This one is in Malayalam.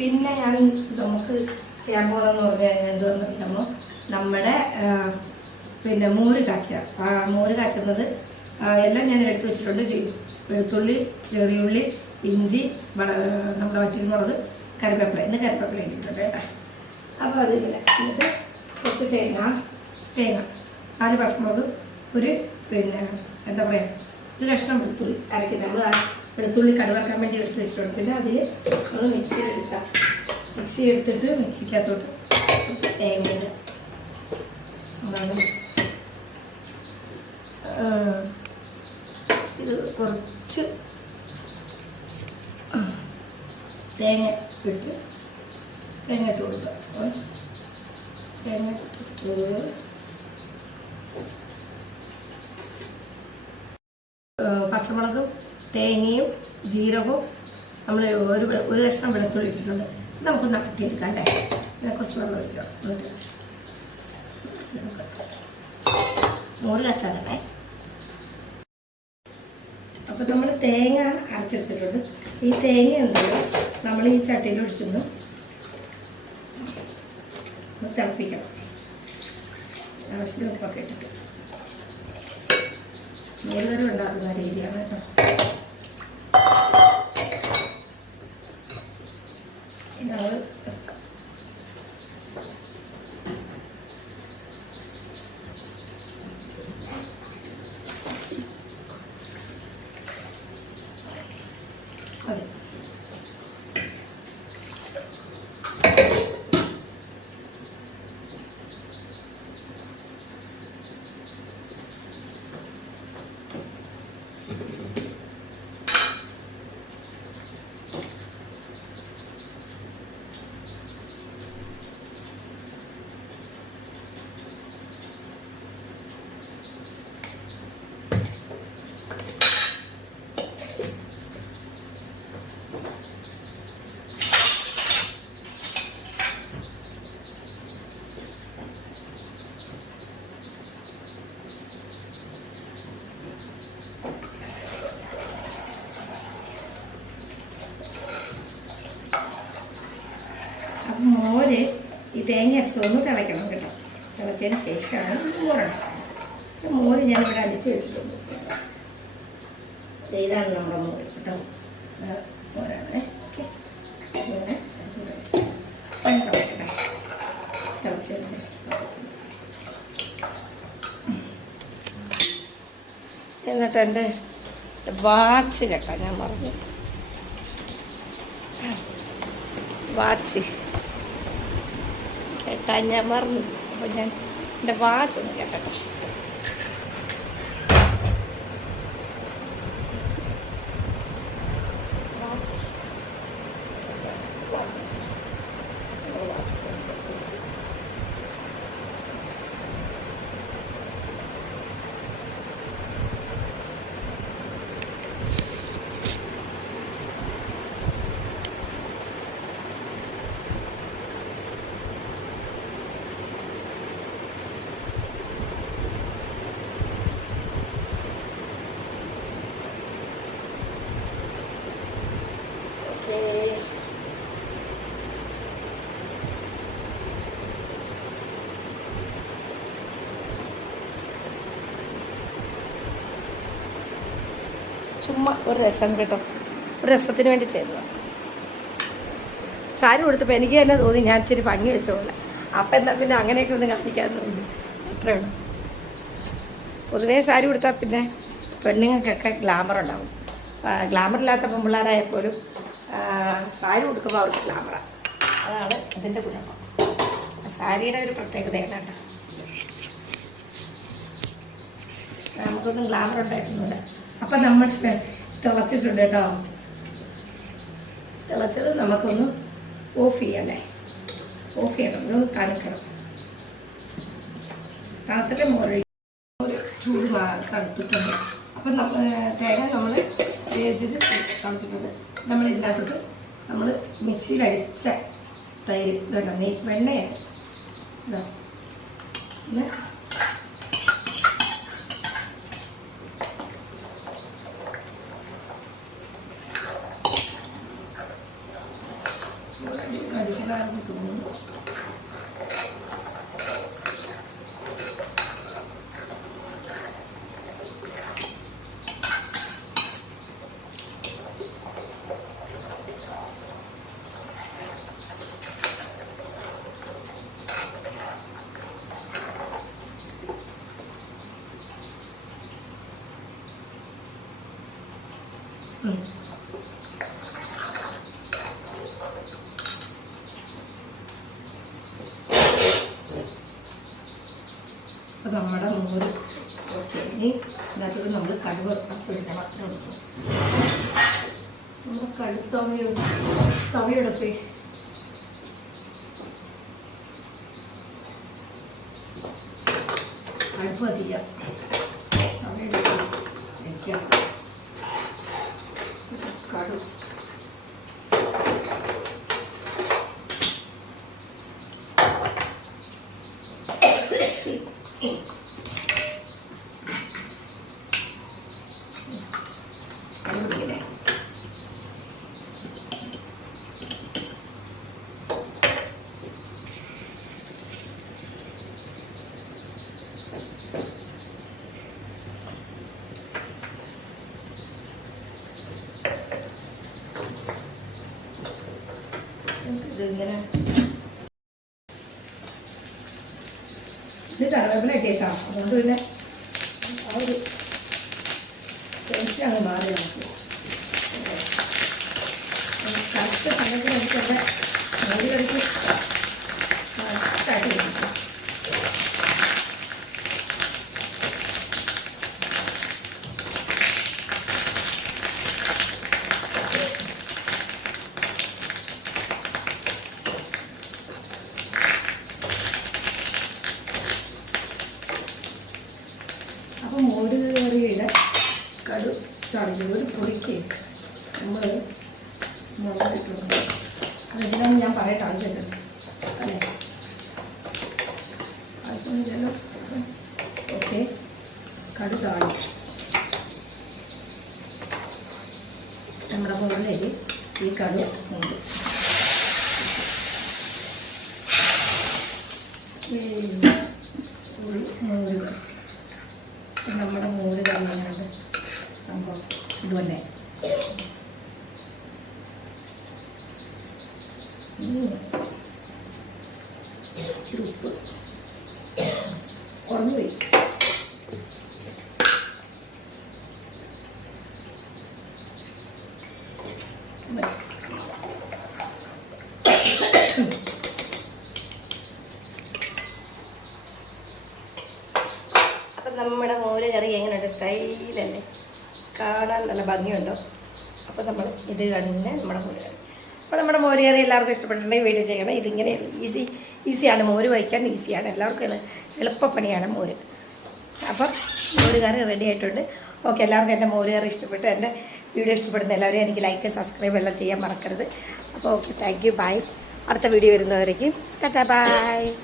പിന്നെ ഞാൻ നമുക്ക് ചെയ്യാൻ പോകുന്നതെന്ന് പറഞ്ഞു കഴിഞ്ഞാൽ എന്തെന്ന് പറയുമ്പോൾ നമ്മുടെ പിന്നെ മോര് കാച്ച മോര് കാച്ചുന്നത് എല്ലാം ഞാൻ എടുത്തു വെച്ചിട്ടുണ്ട്. വെളുത്തുള്ളി ചെറിയുള്ളി ഇഞ്ചി നമ്മുടെ വറ്റൽമുളക് കറിവേപ്പില. ഇന്ന് കറിവേപ്പില ഇട്ടിട്ടുണ്ട് കേട്ടോ. അപ്പോൾ അതിൽ എന്നിട്ട് കുറച്ച് തേങ്ങ തേങ്ങ നാല് പച്ചമുളക് ഒരു പിന്നെ എന്താ പറയുക ഒരു കഷ്ണം വെളുത്തുള്ളി അരയ്ക്കുന്നത് നമ്മൾ വെളുത്തുള്ളി കടുവറക്കാൻ വേണ്ടി എടുത്ത് വെച്ചിട്ടുണ്ട് പിന്നെ അതിൽ ഒന്ന് മിക്സിയിൽ എടുക്കാം മിക്സി എടുത്തിട്ട് മിക്സിക്കകത്തോട്ട് കുറച്ച് തേങ്ങ ഇടുക. അതാണ് ആ, ഇത് കുറച്ച് തേങ്ങ ഇട്ട് തേങ്ങ ഇട്ട് കൊടുക്കാം. തേങ്ങ ഇട്ട് പച്ചമുളകും തേങ്ങയും ജീരകവും നമ്മൾ ഒരു ഒരു കഷ്ണം വെളുത്തുള്ളി ഇട്ടിട്ടുണ്ട്. നമുക്ക് നമുക്കൊന്ന് അകട്ടിയെടുക്കാം അല്ലേ പിന്നെ കുറച്ച് വെള്ളം ഒഴിക്കാം മോര് കച്ചാലേ അപ്പോൾ നമ്മൾ തേങ്ങ അരച്ചെടുത്തിട്ടുണ്ട്. ഈ തേങ്ങ എന്തെങ്കിലും നമ്മൾ ഈ ചട്ടിയിൽ ഒഴിച്ചൊന്ന് ഒന്ന് തിളപ്പിക്കണം. ആവശ്യത്തിന് ഉപ്പൊക്കെ ഇട്ടിട്ട്. മോരുകറി ഉണ്ടാക്കുന്ന രീതിയാണ് കേട്ടോ ഞങ്ങൾ അതെ അപ്പം മോര് അരച്ചൊന്ന് തിളയ്ക്കണം കേട്ടോ. തിളച്ചതിന് ശേഷമാണ് മോരണം മോര് ഞാനിവിടെ അടിച്ച് വെച്ചിട്ടുണ്ട്. ഇതാണ് നമ്മുടെ മോര് കേട്ടോ. മോരാണ്. തിളച്ചതിന് ശേഷം. എന്നിട്ട് എന്റെ വാച്ച് കേട്ടോ ഞാൻ പറഞ്ഞു വാച്ച്. കേട്ടാ ഞാൻ മറന്നു. അപ്പോൾ ഞാൻ എന്റെ വാച്ച് ഒന്ന് കേട്ടോ വാച്ച് വാച്ച് ഓക്കേ ചുമ്മാ ഒരു രസം കേട്ടോ. ഒരു രസത്തിന് വേണ്ടി ചെയ്തതാണ് സാരി കൊടുത്തപ്പോൾ എനിക്ക് തന്നെ തോന്നി ഞാൻ ഇച്ചിരി ഭംഗി വെച്ചോളാം അപ്പം എന്താ പിന്നെ അങ്ങനെയൊക്കെ ഒന്ന് കാണിക്കാൻ തോന്നി. അത്രേ ഉള്ളൂ. പൊതുവേ സാരി കൊടുത്താൽ പിന്നെ പെണ്ണുങ്ങൾക്കൊക്കെ ഗ്ലാമർ ഉണ്ടാവും. ഗ്ലാമർ ഇല്ലാത്ത പെൺപിള്ളേരായ പോലും സാരി കൊടുക്കുമ്പോൾ അവർക്ക് ഗ്ലാമറാണ് അതാണ് ഇതിന്റെ കുഴപ്പം സാരിയുടെ ഒരു പ്രത്യേകതയാണ് കേട്ടോ നമുക്കൊന്നും ഗ്ലാമർ ഉണ്ടായിരുന്നില്ല അപ്പം നമ്മൾ തിളച്ചിട്ടുണ്ട് കേട്ടോ. തിളച്ചത് നമുക്കൊന്ന് ഓഫ് ചെയ്യണ്ടേ? ഓഫ് ചെയ്യണം. ഒന്ന് തണുക്കണം. തണുത്തിട്ട് മോര് ഒരു ചൂട് തണുത്തിട്ടുണ്ട്. അപ്പം നമ്മൾ തേങ്ങ നമ്മൾ വേവിച്ചത് തണുത്തിട്ടുണ്ട്. നമ്മൾ ഇതിനകത്തോട്ട് നമ്മൾ മിക്സിയിൽ അടിച്ച തൈര് കേട്ടോ നെയ് വെണ്ണയാണ്. ഇതാ. ഉം. അപ്പോൾ നമ്മുടെ മോര്. ഓക്കെ ഇനി ഇതിനകത്തോട് നമ്മൾ കടുവ എടുക്കണം നമ്മൾ കടുത്തവയുടെ തവയെടുപ്പേ അടുപ്പ് കത്തിക്കാം തവയെടുപ്പ് വയ്ക്കാം കടു കടുപിടിക്കണേ ഇതിങ്ങനെ ഇത് കറിവേപ്പില ഇട്ടേക്കാം. അതുകൊണ്ട് പിന്നെ ആ ഒരു ടെൻഷൻ അങ്ങ് മാറി നമുക്ക്. കറക്റ്റ് സമയത്തിനനുസരിച്ച് മോടി കടിക്ക് കറക്റ്റായിട്ട് കഴിക്കും അപ്പോൾ മോര് കറിയുടെ തളിച്ച് ഒരു പൊടിക്ക് നമ്മൾ മുളക് ഞാൻ പറയട്ടെ ആവശ്യമില്ല അല്ലേ? ആവശ്യമില്ലല്ലോ. ഓക്കെ. കടുത്താണ് നമ്മുടെ മുകളിലേക്ക് ഈ കടു ഉണ്ട്. നമ്മുടെ സംഭവം ഇതുപോലെ. ഇച്ചിരി ഉപ്പ്. കുറഞ്ഞു പോയി. അപ്പം നമ്മുടെ മോര് കറി എങ്ങനെയുണ്ട്? സ്റ്റൈലല്ലേ കാണാൻ നല്ല ഭംഗിയുണ്ടോ. അപ്പോൾ നമ്മൾ ഇത് തന്നെ നമ്മുടെ മോര് അപ്പോൾ നമ്മുടെ മോര് കറി എല്ലാവർക്കും ഇഷ്ടപ്പെട്ടിട്ടുണ്ടെങ്കിൽ വീഡിയോ ചെയ്യണം. ഇതിങ്ങനെ ഈസി ഈസിയാണ്. മോര് വയ്ക്കാൻ ഈസിയാണ്. എല്ലാവർക്കും എളു- എളുപ്പപ്പണിയാണ് മോര്. അപ്പം മോര് കറി റെഡി ആയിട്ടുണ്ട്. ഓക്കെ എല്ലാവർക്കും എന്റെ മോര് കറി ഇഷ്ടപ്പെട്ടു. എന്റെ വീഡിയോ ഇഷ്ടപ്പെടുന്ന എല്ലാവരും എനിക്ക് ലൈക്ക് സബ്സ്ക്രൈബ് എല്ലാം ചെയ്യാൻ മറക്കരുത്. അപ്പോൾ ഓക്കെ താങ്ക് യു ബൈ അടുത്ത വീഡിയോ വരുന്നവരേക്കും. Tata bye